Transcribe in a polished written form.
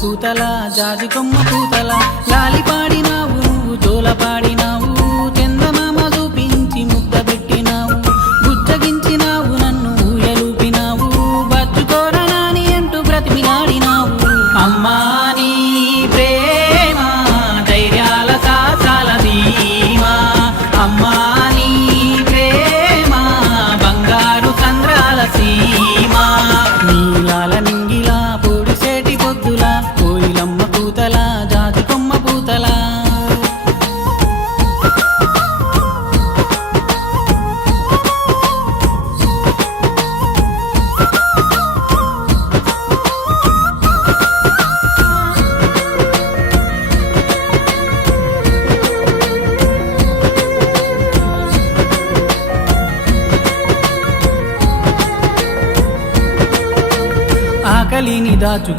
కూతల జాజి కొమ్మ కూతల లాలి పాడినావు నువ్వు జోల పాడినావు చందమామ చూపించి ముద్ద పెట్టినావు బుజ్జగించినావు నన్ను ఊయలూపినావు బచ్చుకోరనాని అంటూ బ్రతిమిలాడినావు అమ్మా నీ ప్రేమ ధైర్యాల సాసాల ధీమా అమ్మా నీ ప్రేమ బంగారు చంద్రాల సీమా నీలాల నింగిలా పొడిసేటి పొద్దుల కోయిలమ్మ పూతల జాతి కొమ్మ పూతల ఆకలిని దాచుకు